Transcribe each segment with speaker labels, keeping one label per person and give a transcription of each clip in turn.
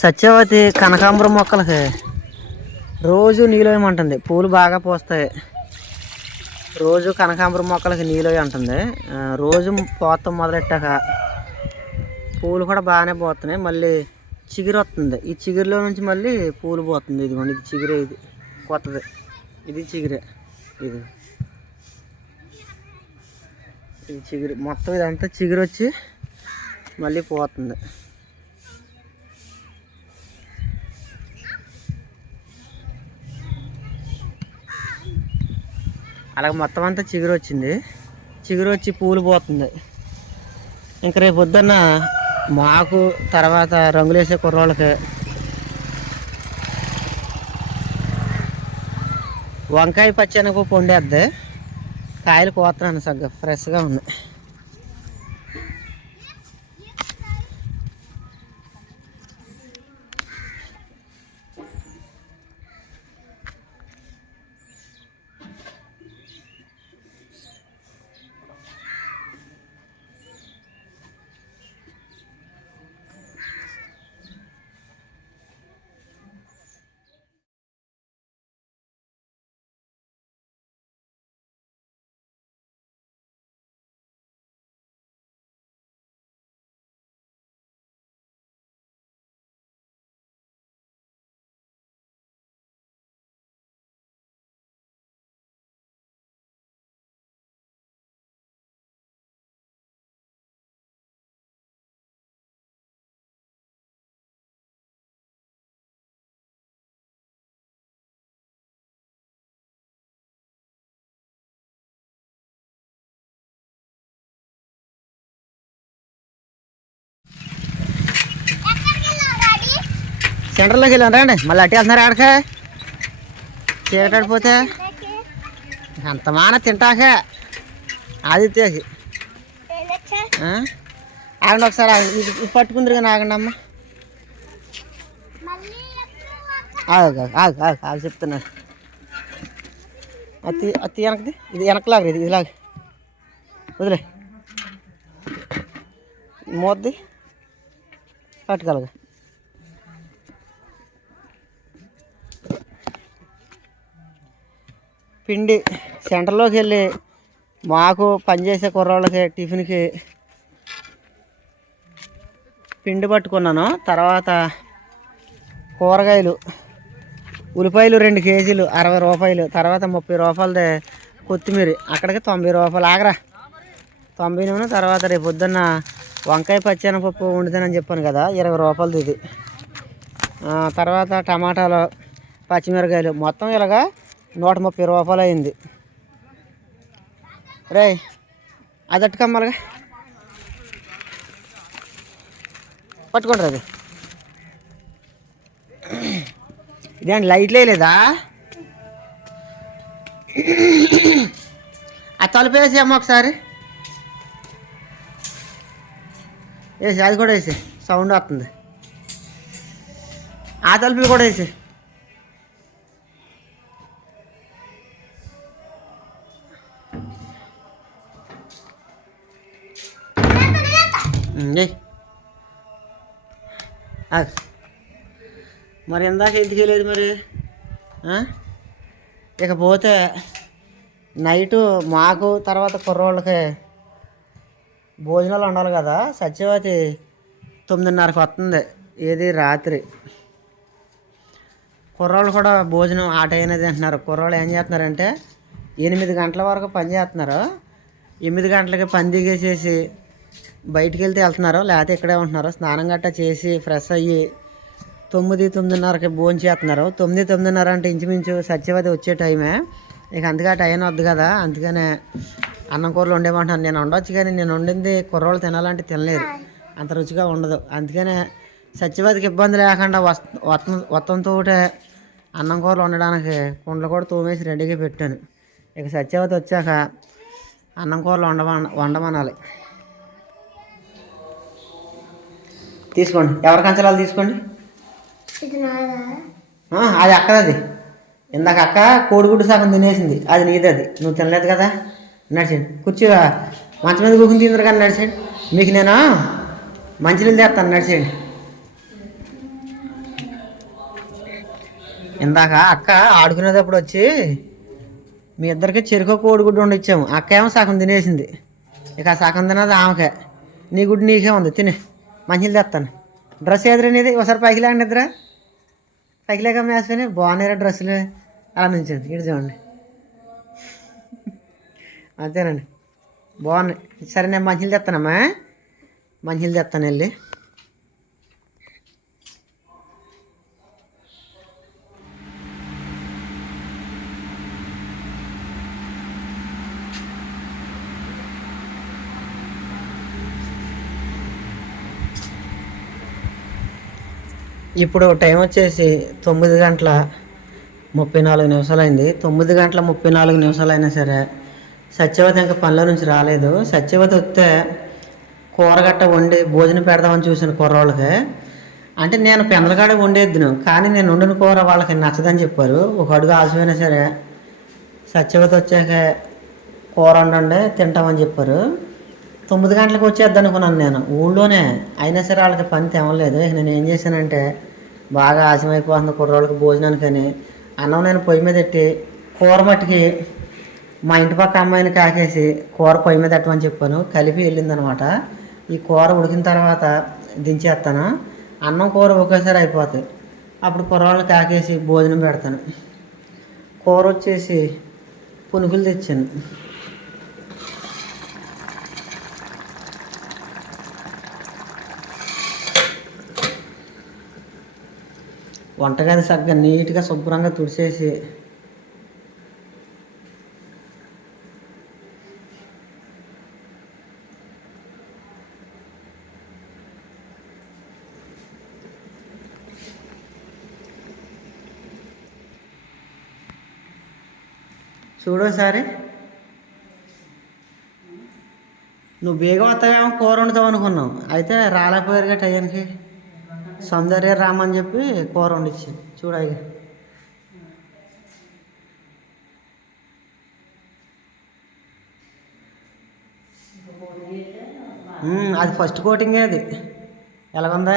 Speaker 1: సత్యవతి కనకాంబరం మొక్కలకి రోజు నీళ్ళు వేయమంటుంది. పూలు బాగా పోస్తాయి. రోజు కనకాంబరం మొక్కలకి నీళ్ళు అంటుంది రోజు పోతాం మొదలెట్టాక పూలు కూడా బాగానే పోతున్నాయి. మళ్ళీ చిగురు వస్తుంది. ఈ చిగురులో నుంచి మళ్ళీ పూలు పోతుంది. ఇదిగోండి ఇది చిగురే ఇది కొత్తది. ఇది చిగురే ఇది. ఇది చిగురు. మొత్తం ఇదంతా చిగురు వచ్చి మళ్ళీ పోతుంది. అలాగ మొత్తం అంతా చిగురు వచ్చింది. చిగురు వచ్చి పూలు పోతుంది. ఇంక రేపు పొద్దున్న మాకు తర్వాత రంగులేసే కుర్రోళ్ళకి వంకాయ పచ్చి వెనక పండేద్ది. కాయలు కోతున్నాను సగ్గా ఫ్రెష్గా ఉన్నాయి. సెంటర్లోకి వెళ్ళాం రండి. మళ్ళీ అట్టి వెళ్తున్నారు ఆడక? చీకటాడిపోతే అంత మాన తింటాకే. ఆదిత్యకి ఆగండి ఒకసారి ఆగండి. ఇది పట్టుకుందరు కానీ ఆగండి అమ్మ. ఆగు ఆగు ఆగు ఆగు చెప్తున్నాను అత్తి అత్తి వెనకది ఇది వెనకలాగ ఇది ఇదిలాగ. వదిలే. మోద్ది పట్టుకోలేగా పిండి సెంటర్లోకి వెళ్ళి మాకు పనిచేసే కుర్రోళ్ళకి టిఫిన్కి పిండి పట్టుకున్నాను. తర్వాత కూరగాయలు ఉల్లిపాయలు రెండు కేజీలు అరవై రూపాయలు తర్వాత ముప్పై రూపాయలది కొత్తిమీర అక్కడికి తొంభై రూపాయలు. ఆగరా. తొంభై నూనె తర్వాత రేపు పొద్దున్న వంకాయ పచ్చెనపప్పు వండుతానని చెప్పాను కదా ఇరవై రూపాయలది ఇది. తర్వాత టమాటాలు పచ్చిమిరకాయలు మొత్తం ఇలాగా నూట ముప్పై రూపాయలు అయింది. రే అది అట్టుకమ్మలుగా పట్టుకోండి అది. ఇదేంటి లైట్లు వేయలేదా? ఆ తలుపు వేసి అమ్మ ఒకసారి. వేసి అది కూడా వేసి సౌండ్ వస్తుంది. ఆ తలుపులు కూడా వేసి. ఉమ్, మరి ఇందాక ఎందుకు లేదు మరి? ఇకపోతే నైటు మాకు తర్వాత కుర్రోళ్ళకి భోజనాలు ఉండాలి కదా సత్యవతి తొమ్మిదిన్నరకు వస్తుంది. ఏది? రాత్రి. కుర్రోళ్ళు కూడా భోజనం ఆ టైం అంటున్నారు తింటున్నారు. కుర్రోళ్ళు ఏం చేస్తున్నారంటే ఎనిమిది గంటల వరకు పని చేస్తున్నారు. ఎనిమిది గంటలకి పని దిగేసేసి బయటికి వెళ్తే వెళ్తున్నారు లేకపోతే ఇక్కడే ఉంటున్నారు స్నానం గట్టా చేసి ఫ్రెష్ అయ్యి తొమ్మిది తొమ్మిదిన్నరకి భోజనం చేస్తున్నారు. తొమ్మిది తొమ్మిదిన్నర అంటే ఇంచుమించు సత్యవతి వచ్చే టైమే. ఇక అందుకే ఆ టైం వద్దు కదా. అందుకనే అన్నం కూరలు వండేమంటున్నాను. నేను వండొచ్చు కానీ నేను వండింది కుర్రోళ్ళు తినాలంటే తినలేదు అంత రుచిగా ఉండదు. అందుకనే సత్యవతికి ఇబ్బంది లేకుండా వస్త వత్తం వత్తంతో అన్నం కూరలు వండడానికి కుండలు కూడా తోమేసి రెడీగా పెట్టాను. ఇక సత్యవతి వచ్చాక అన్నం కూరలు వండమ వండమనాలి. తీసుకోండి. ఎవరి కంచలాలు తీసుకోండి? అది అక్కదది. ఇందాక అక్క కోడిగుడ్డు సగం తినేసింది. అది నీది అది నువ్వు తినలేదు కదా? నడిచండి. కుర్చీ. మంచం మీద కూకుని తిందరు కానీ నడిచండి. మీకు నేను మంచినీళ్ళు తెస్తాను. నడిచేయండి ఇందాక అక్క ఆడుకునేటప్పుడు వచ్చి మీ ఇద్దరికి చెరుకు కోడిగుడ్డు వండి ఇచ్చాము అక్క ఏమో సగం తినేసింది. ఇక సగం తినది ఆమెకే. నీ గుడ్డు నీకే ఉంది. తినే. మంచిది తెస్తాను డ్రెస్ ఎదురు ఒకసారి పైకి లేకండి ఇద్దరు. పైకి లేక వేసుకొని బాగున్నాయి డ్రెస్సులు? అలా నుంచింది ఇటు చూడండి. అంతేనండి. బాగున్నాయి. సరే నేను మంచిలు తెస్తానమ్మా మంచిలు తెస్తాను వెళ్ళి. ఇప్పుడు టైం వచ్చేసి తొమ్మిది గంటల ముప్పై నాలుగు నిమిషాలైంది. తొమ్మిది గంటల ముప్పై నాలుగు నిమిషాలైనా సరే సత్యవతి ఇంకా పనిలో నుంచి రాలేదు. సత్యవతి వస్తే కూరగట్ట వండి భోజనం పెడదామని చూసిన కుర్రోళ్ళకి అంటే నేను పెందలకాడ వండేద్దును కానీ నేను వండిన కూర వాళ్ళకి నచ్చదని చెప్పారు. ఒక అడుగు ఆలస్యమైనా సరే సత్యవతి వచ్చాక కూర వండండి తింటామని చెప్పారు. తొమ్మిది గంటలకు వచ్చేద్దాం అనుకున్నాను నేను. ఊళ్ళోనే అయినా సరే వాళ్ళకి పని తెమలేదు. నేను ఏం చేశానంటే బాగా ఆశమైపోతుంది కుర్రోళ్ళకి భోజనానికని. అన్నం నేను పొయ్యి మీద పెట్టి కూర మట్టుకి మా ఇంటి పక్క అమ్మాయిని కాకేసి కూర పొయ్యి మీద పెట్టమని చెప్పాను. కలిపి వెళ్ళిందనమాట. ఈ కూర ఉడికిన తర్వాత దించేస్తాను అన్నం కూర ఒకేసారి అయిపోతుంది అప్పుడు కుర్రోళ్ళని కాకేసి భోజనం పెడతాను. కూర వచ్చేసి పునుగులు తెచ్చాను. వంటగది సరిగ్గా నీట్గా శుభ్రంగా తుడిచేసి చూడోసారి. నువ్వు బేగం వస్తావేమో కూర వండుతావు అనుకున్నావు. అయితే రాలేకపోయారుగా టయానికి సౌందర్య రామని చెప్పి కూర వండిచ్చి చూడాయి అది ఫస్ట్ కోటింగే అది. ఎలాగుందా?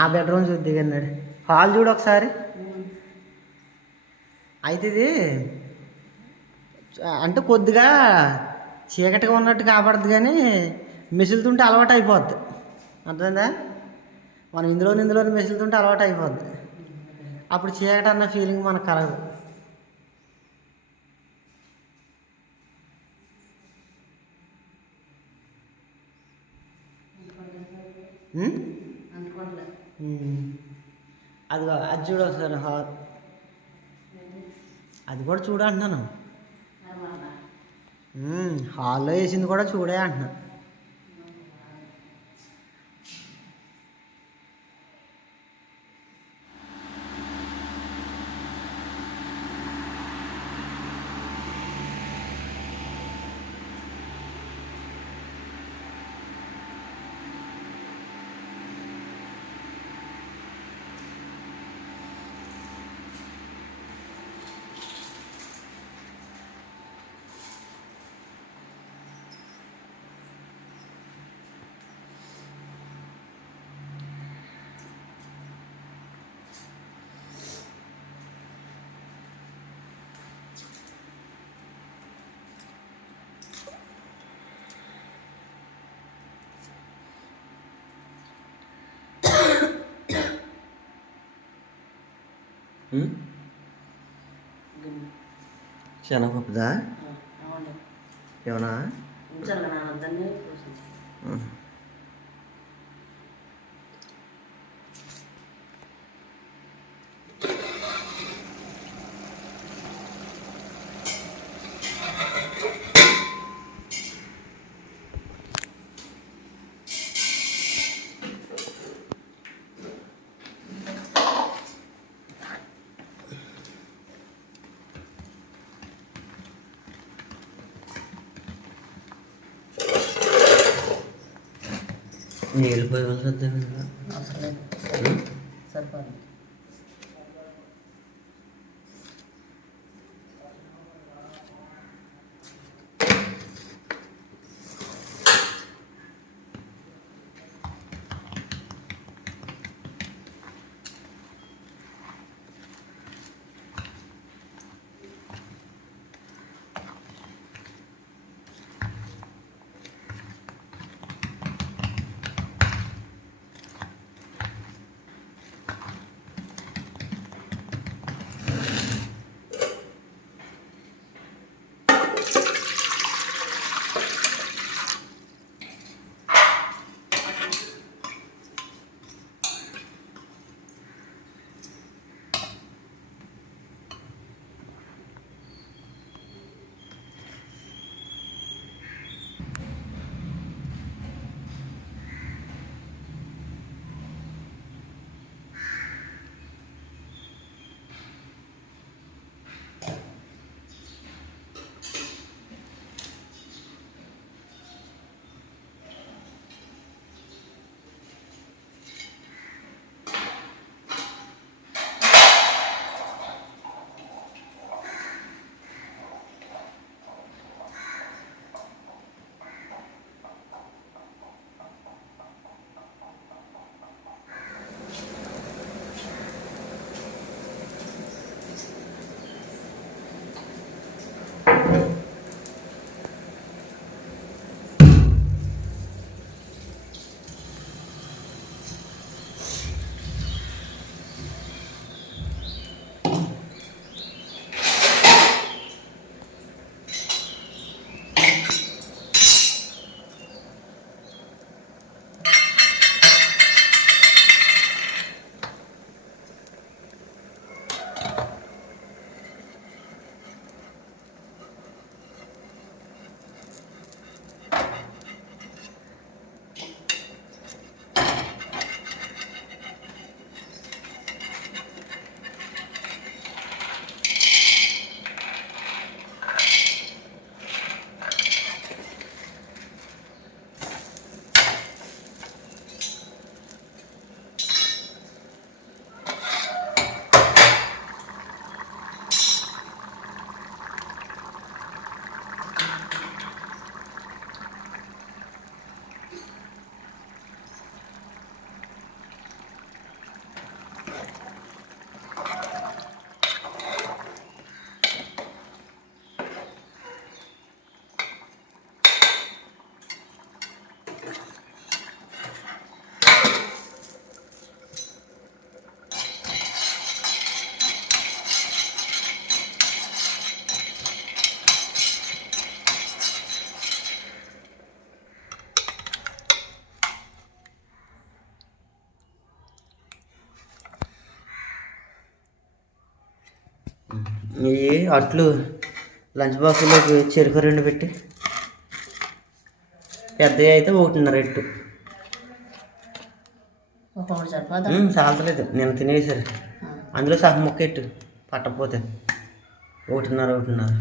Speaker 1: ఆ బెడ్రూమ్ చూసి దిగన్నాడు. హాల్ చూడు ఒకసారి. అయితే ఇది అంటే కొద్దిగా చీకటిగా ఉన్నట్టు కాబడుద్ది కానీ మిసులుతుంటే అలవాటు అయిపోద్ది అర్థమైందా? మనం ఇందులో ఇందులో మెసులుతుంటే అలవాటు అయిపోద్ది. అప్పుడు చీకటి అన్న ఫీలింగ్ మనకు కలగదు. అదిగో అది చూడు ఒకసారి హాల్ అది కూడా చూడు అంటున్నాను. హాల్లో వేసింది కూడా చూడే అంటున్నా. శనగపప్పుదా? ఏమన్నా? ఉం. నీళ్ళు పోయవలసి ఇవి అట్లు. లంచ్ బాక్స్లోకి చెరుకు రెండు పెట్టి. పెద్దవి అయితే ఒకటిన్నర ఎట్టు చాలలేదు నేను తినేసారు. అందులో సగం ముక్క ఎట్టు పట్టకపోతే. ఒకటిన్నర ఒకటిన్నర.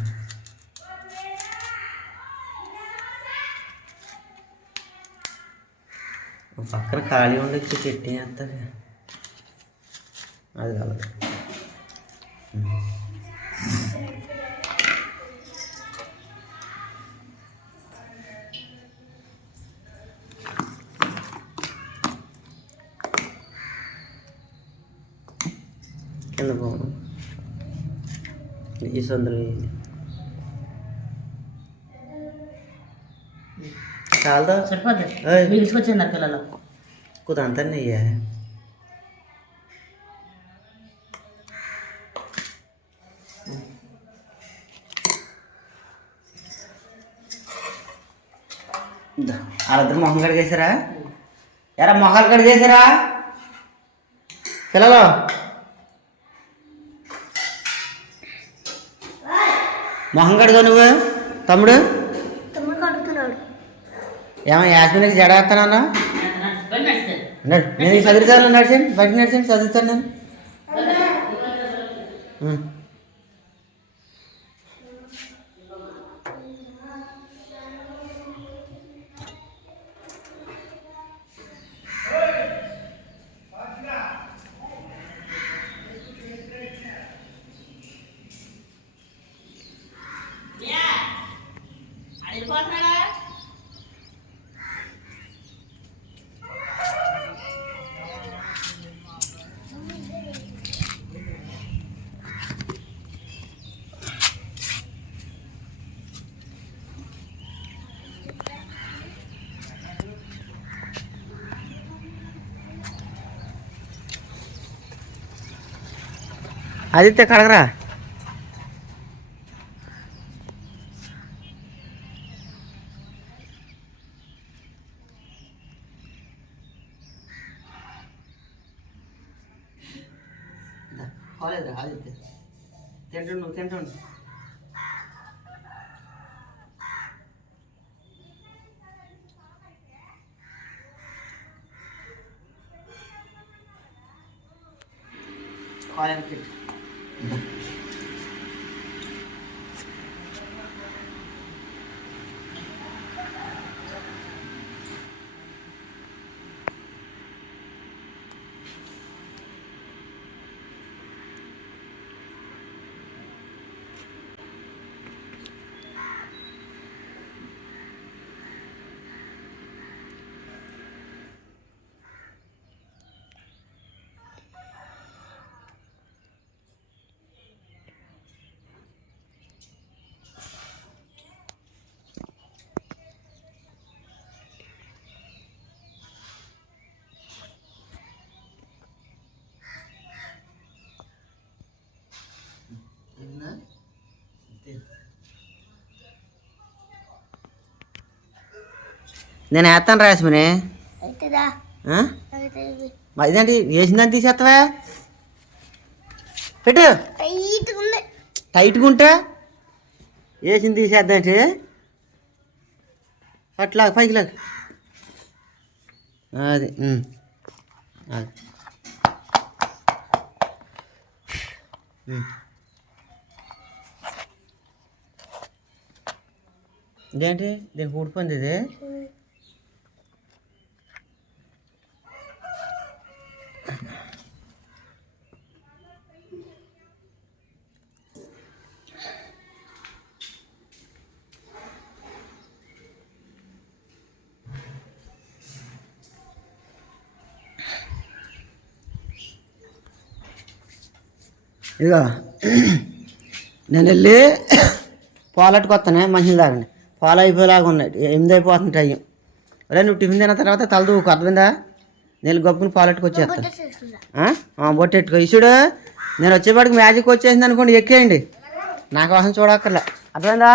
Speaker 1: పక్కన ఖాళీ ఉండొచ్చు చెట్టు వేస్తుంది అది కాదు. కింద పోను ఈ సందులో వేయండి. చాలదా
Speaker 2: సరిపోద్ది
Speaker 1: ఏయ్.
Speaker 2: మీకు తీసుకొచ్చింది పిల్లలు
Speaker 1: కుదంతా నెయ్యా వాళ్ళిద్దరు మొహం కడిగేశారా ఎరా మొహాలు కడిగేశారా పిల్లలు మొహం కడుగు నువ్వు. తమ్ముడు. ఏమో యాస్మిన్కి జడ వేస్తానన్నా
Speaker 2: బండి నడుస్తుంది.
Speaker 1: నడు నేను చదువుతాను నడిచాను బయట నడిచాను చదువుతాను నేను ఆదిత్య కడగరా. కాలేదురా ఆదిత్య. తింటుండు తింటుండు. College Bye. నేను వేస్తాను రాసుమని ఇదేంటి వేసిందని తీసేస్తావా పెట్టు.
Speaker 3: టైట్గా
Speaker 1: ఉంటే వేసింది తీసేద్దాంటి. అట్లా పైకి లాగు. అది. అది. ఇదేంటి? దీనికి ఊడిపోయింది ఇది. ఇదిగో. నేను వెళ్ళి పాలట్టుకొస్తానే మనుషులు తాగండి పాలు అయిపోయేలాగా ఉన్నాయి. ఎనిమిది అయిపోతుంది టైం. అరే నువ్వు టిఫిన్ తిన్న తర్వాత తల దూకు అర్థమైందా? నేను గొప్పని పాలట్టుకు వచ్చేస్తాను బొట్టెట్టుకో. ఇసుడు నేను వచ్చేపాటికి మ్యాజిక్ వచ్చేసింది అనుకోండి ఎక్కేయండి. నా కోసం చూడక్కర్లే. అర్థమైందా?